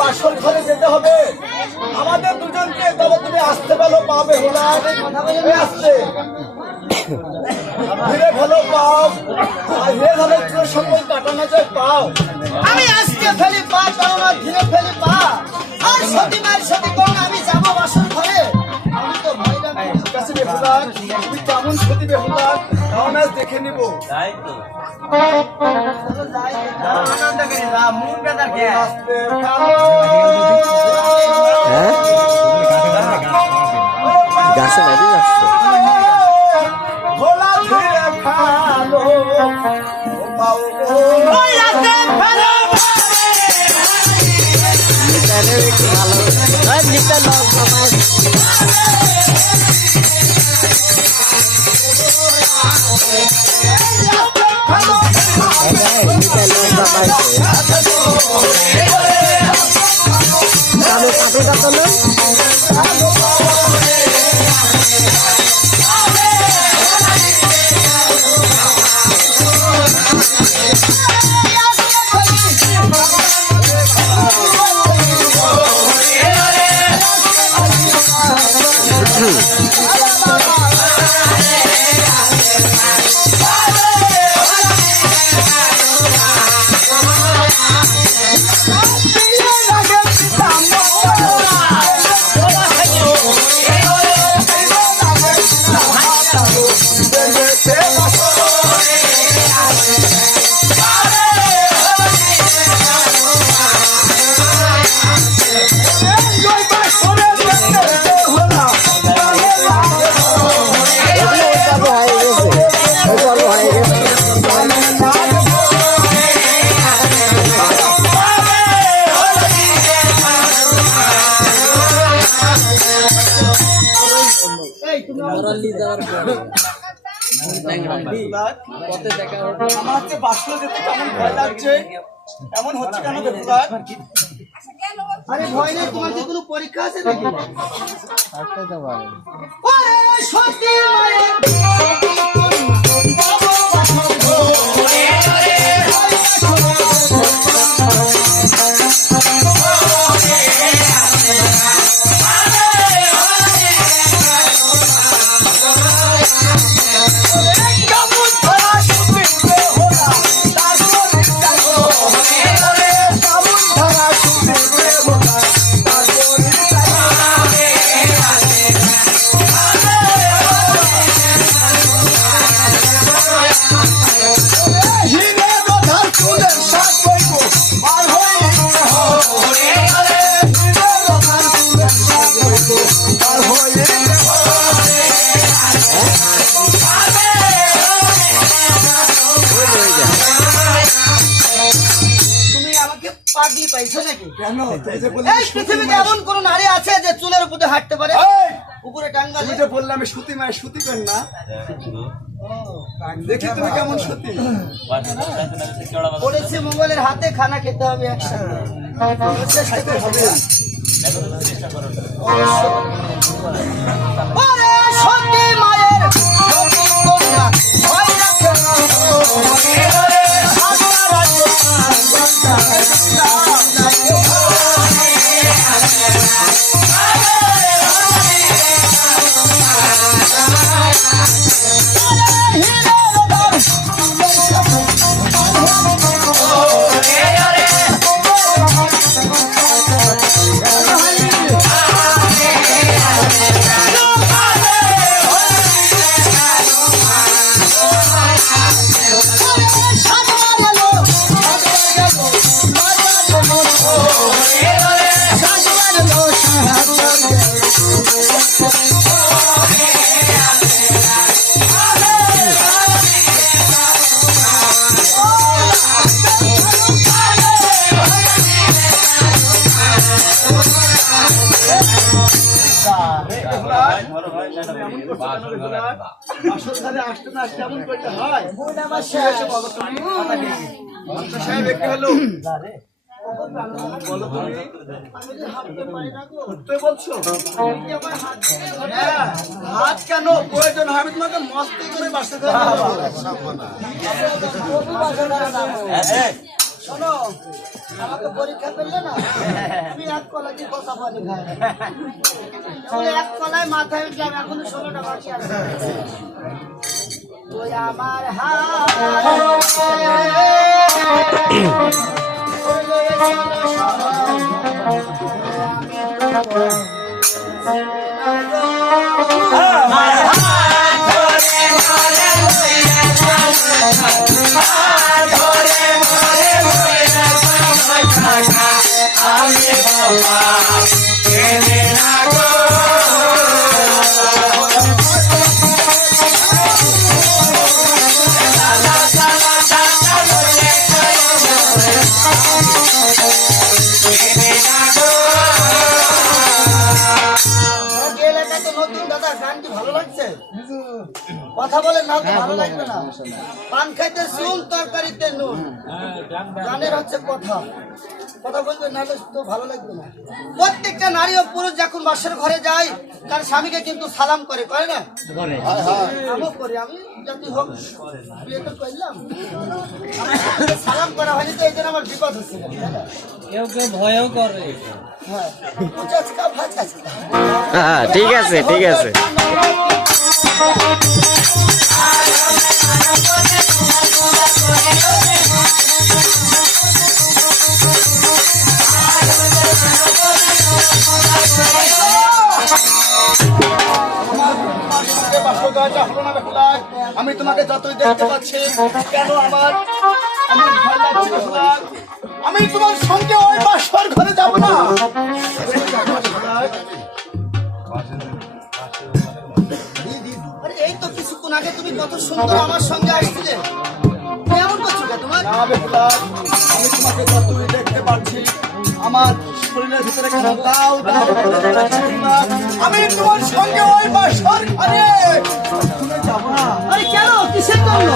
বাসর ঘরে যেতে হবে আমাদের দুজনকে। তবে তুমি আসতে পেলো পাবে আসতে ধীরে ভালো পাও ধীরে ভালো সকল কাটানো যায় পাও। আমি আজকে ফেলি পা কেননা ধীরে ফেলি পা। আর সতী মায়ের সাথে কোন আমি যাবো বাসর ঘরে। আমি তো ভয় লাগে। ঠিক আছে বেহুলা, তুমি কেমন সতী বেহুলা তাও না দেখে নিব। তাই তো আনন্দ করি না মুখ বেদার কে আসতে গাছে বাড়ি যাচ্ছে ভোলা ধীরে খালো পাও ওই রাতে ফেলো নিতানের একটু ভালো নিতান আমাকে বাসর যেতে কেমন ভয় লাগছে এমন হচ্ছে কেন বেহুলা? আরে ভয় নেই তোমার কি কোনো পরীক্ষা আছে নাকি? ওরে সতী মায়ের পাগলি পাইছো নাকি? কেন তুমি যে বললে এই পৃথিবীতে এমন কোন নারী আছে যে চুলের উপরে হাঁটতে পারে? উপরে টাঙ্গা তুমি যে বললে আমি সতী মায়ের সতী কেন না দেখি তুমি কেমন সতী। পড়েছে মোবাইলের হাতে খানা খেতে হবে একসাথে। খাইতে হবে ওরে সতী মায়ের সতী কন্যা ভয় রাখে না। আসল ঘরে আসতে না আসতে এমন করতে হয়? সাহেব একটু হলো বলো তুমি সত্যি বলছো? হ্যাঁ, হাত কেন প্রয়োজন হয়? আমি তোমাকে মস্তি করে বাসতে শোনো, আমাকে পরীক্ষা করলে না, তুমি এক কলা দিয়ে কষা পানি খায়। তাহলে এক কলায় মাথায় উঠলাম, এখনো 16টা বাকি আছে। তুই আমার নতুন দাদা, গানটি ভালো লাগছে? কথা বলে না তো ভালো লাগবে না। পান খাইতে চুল, তরকারিতে নুন, গানের হচ্ছে কথা। কথা বলবে না তো ভালো লাগবে না। প্রত্যেকটা নারী ও পুরুষ যখন বাসর ঘরে যায়, তার স্বামীকে কিন্তু সালাম করে না? আমিও করি, আমি জাতি হোক বিয়ে তো করলাম, সালাম করা হয়নি তো এই জন্য আমার বিপদ হচ্ছে। ভয়ও করে। হ্যাঁ, হ্যাঁ, ঠিক আছে, ঠিক আছে। আমি তোমাকে যতই দেখতে পাচ্ছি, কেন আমার ভয় লাগছে বেহুলা। আমি তোমার সঙ্গে ওই বাসর ঘরে যাব না। আরে এই তো কিছুক্ষণ আগে তুমি কত সুন্দর আমার সঙ্গে আসছিলে, তুমি এমন করছো কে? তোমার না বেহুলা, আমি তোমাকে যতই দেখতে পাচ্ছি, আমার শরীরের ভিতরে কেন দাও দাও করতে পারছি না। আমি তোমার সঙ্গে ওই বাসর ঘরে যাব না। আরে কেন, কিসের জন্য?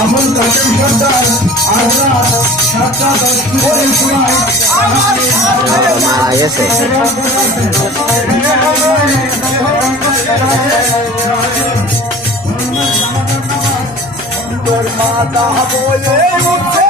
আমল কাশেম সর্দার আজ রাত 7:10 সময় মারা গেছে। রাজা বলে উঠে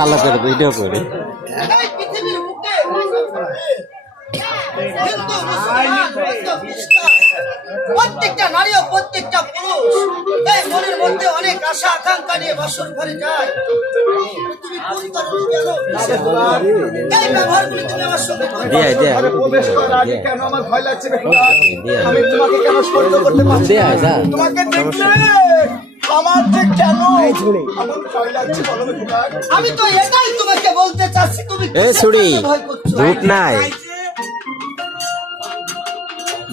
ভালো করে ভিডিও করে এই পৃথিবীর বুকে হিন্দু, মুসলমান, বৌদ্ধ, খ্রিস্টান, প্রত্যেকটা নারী ও প্রত্যেকটা পুরুষ এই মনের মধ্যে অনেক আশা আকাঙ্ক্ষা নিয়ে বাসর ঘরে যায়। তুমি কোন কারণে গেল এই ব্যবহারগুলি তুমি আমার সঙ্গে করো? ঘরে প্রবেশ করার আগে কেন আমার ভয় লাগছে বেহুলা? আমি তোমাকে কেন স্পর্শ করতে পারছি না? তোমাকে দেখলে আমার যে কেন এমন ভয় লাগছে বলো বেহুলা? আমি তো এটাই তোমাকে বলতে চাচ্ছি, তুমি এ কিসের ছুরি জন্য ভয় করছো? ধূপ নাই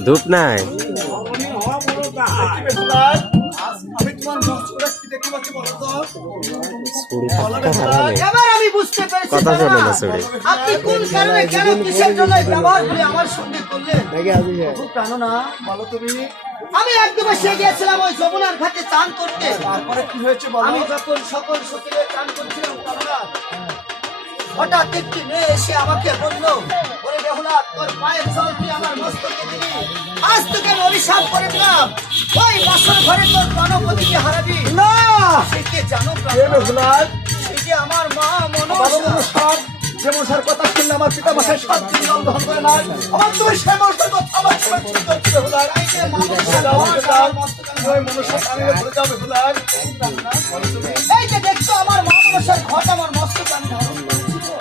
ধূপ নাই কি বেহুলা? আমি তোমার মুখটা কি দেখতে পাচ্ছি বলো তো? বলো বেহুলা? এবার আমি বুঝতে পেরেছি কথা বাবা, শোনে না ছুরি আপনি কোন কারণে কেন কিসের জন্য এই ব্যবহারগুলি আমার সঙ্গে করলেন? খুব জানো না, বলো তুমি আমি একদম এসে গিয়েছিলাম ওই যমুনার ঘাটে চান করতে। তারপরে কি হয়েছে বলো? আমি যখন সকল সতীরে চান করছিলাম কারণা, হঠাৎ একটি মেয়ে এসে আমাকে বললো, ওরে বেহুলা, তোর পায়ের জল তুই আমার মস্তকে দিবি, আজ তোকে আমি অভিশাপ করে দিলাম, ওই বাসর ঘরে তোর গণপতিকে হারাবি না। সে কে জানো কে প্রাণ? বেহুলা? সে যে আমার মা বাবা মনসা। মনসার যে মশার কথা শুনলে আমার পিতা মশাই 7 দিন জল দহন করে না। আমার তুমি সেই মশার কথা আমার সঙ্গে কি করছো বেহুলা? এই যে মা মনসা, যাও আমার যাও, মস্তকে আমি ওই মনসার কানে ভরে যাও বেহুলা। এই যে দেখছো আমার মা মনসার ঘট আমার মস্তকে আমি ধারণ করেছি তো।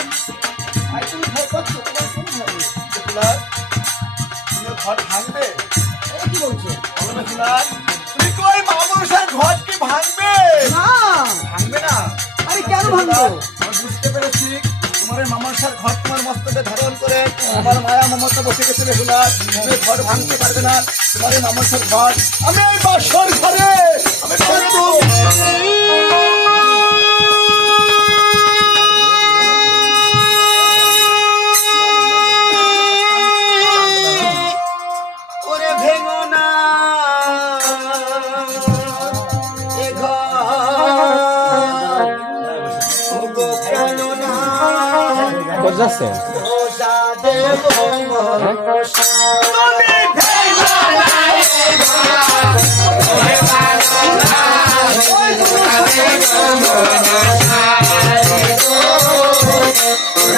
আর তুমি ভয় করছো, তোমার কোন ভয়? বেহুলা, তুমি ঘর ভাঙবে? এই কি বলছো? বলো বেহুলা, তুমি কি ওই মা মনসার ঘর কি ভাঙবে? না, ভাঙবে না? আমি কেন ভাঙবো? আমি বুঝতে পেরেছি তোমার এই মামাশার ঘর তোমার মস্তকে ধারণ করে আমার মায়া মমতা বসে গেছে বেহুলা। তুমি ঘর ভাঙতে পারবে না তোমার এই মামাশার ঘর। আমি এই বাসর ঘরে আমি ভাঙবো। ওরে ভেঙো না এ ঘর, ওগো কেন না কোথায় যাচ্ছেন ওজা দেব মনসা। তুমি ভেঙো না এ ঘর, ওরে ভাঙো না, ওই মনসা।